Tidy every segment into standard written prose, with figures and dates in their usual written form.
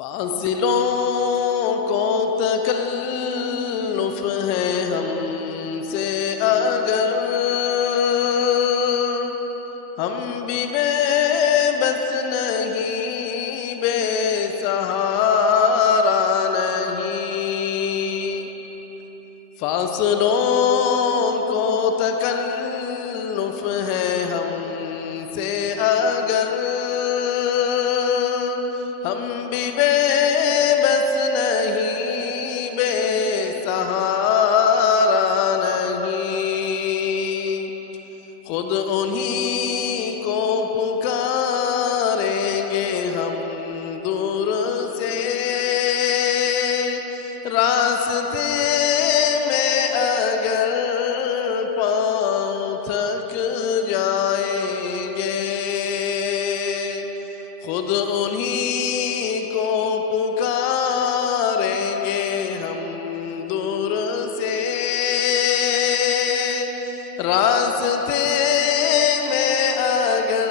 فاصلوں کو تکلف ہے ہم سے اگر ہم بھی بے بس نہیں، بے سہارا نہیں۔ فاصلوں کو تکلف ہے ہم سے اگر ہم بھی بے بس نہیں، بے سہارا نہیں۔ خود انہی کو پکاریں گے ہم دور سے، راستے میں اگر پاؤں تھک جائیں گے۔ خود انہی کو پکاریں گے ہم دور سے، راستے میں اگر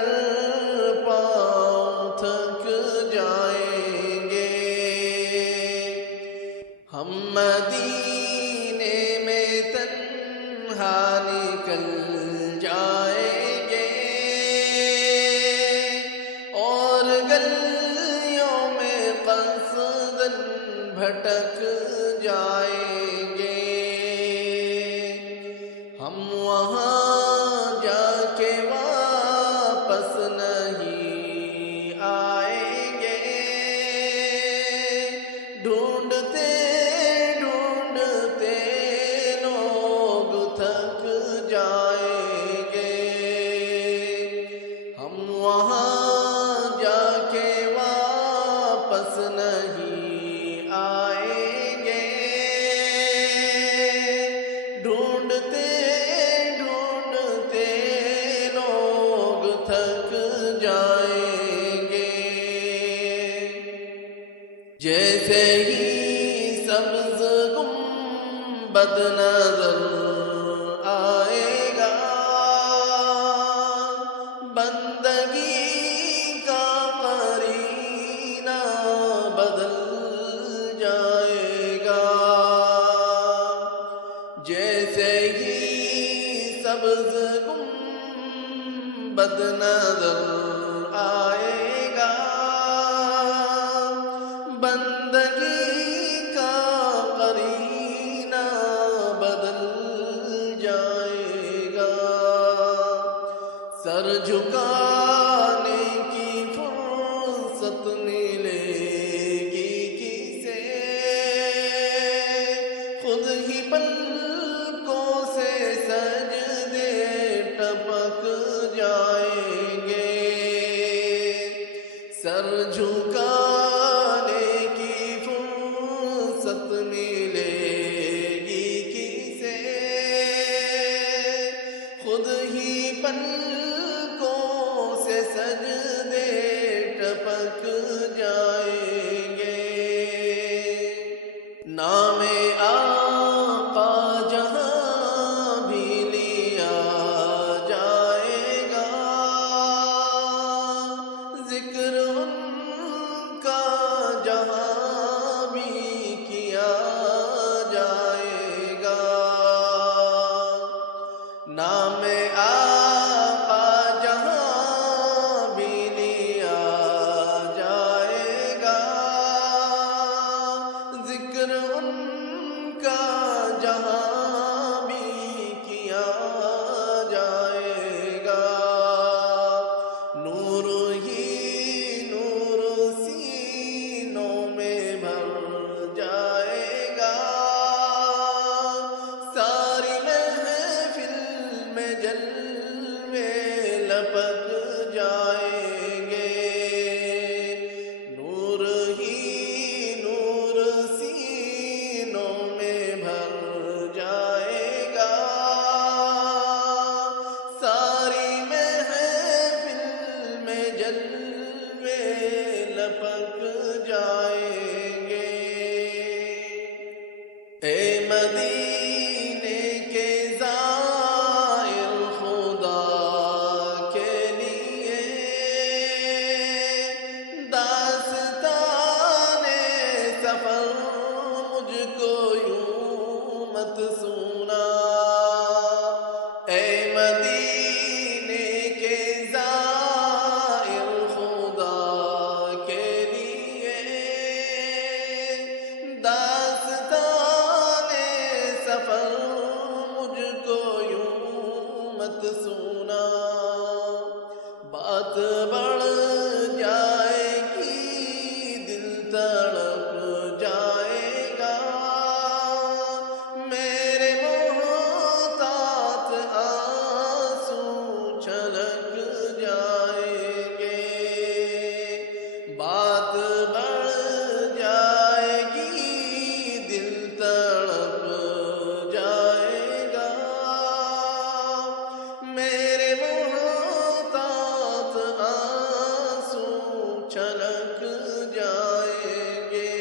پاؤں تھک جائیں گے۔ ہم مدینے میں تنہا نکل جائیں گے اور گلیوں میں قصداً بھٹک جائیں گے۔ ہم وہاں جا کے واپس نہیں آئیں گے، ڈھونڈتے ڈھونڈتے لوگ تھک جائیں گے۔ ہم وہاں جا کے واپس نہیں آئیں گے، ڈھونڈتے ڈھونڈتے لوگ تھک جائیں گے۔ جیسے ہی سبز گنبد نظر آئے گا، بندگی کا قرینہ بدل جائے گا۔ جیسے ہی سبز گنبد نظر آئے گا، بندگی کا قرینہ بدل جائے گا۔ سر جھکانے کی فرصت ملے گی کسے، خود ہی پلکوں سے سجدے ٹپک جائیں گے۔ سر جھکانے کی فرصت تڑپ جائے گا، میرے محتاط آنسو چھلک جائیں گے، بات بڑھ جائے گی دل تڑپ جائے گا، میرے محتاط آنسو چھلک جائیں گے۔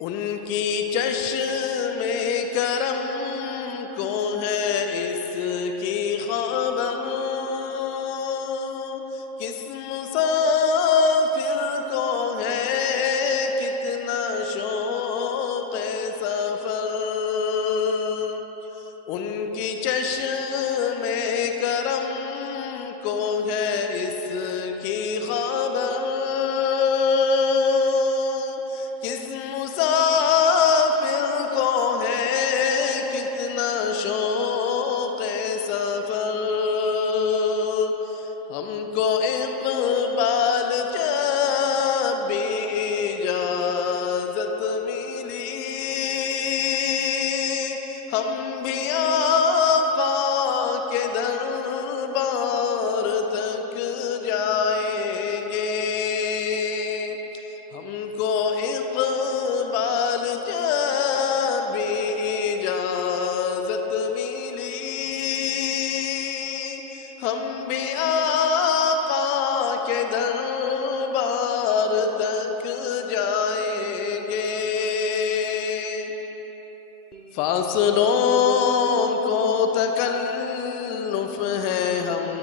ان کی چشم کرم کو ہے اس کی خبر، کس مسافر کو ہے کتنا شوق سفر، ان کی چشم کرم کو ہے اس کی خبر، کس مسافر کو ہے کتنا شوق سفر، ہم کو اقبال جب بھی اجازت ملی، ہم بھی آقا کے دربار تک جائیں گے، ہم کو اقبال جب بھی اجازت ملی، ہم بھی آقا کے دربار تک جائیں گے۔ فاصلوں کو تکلف ہے ہم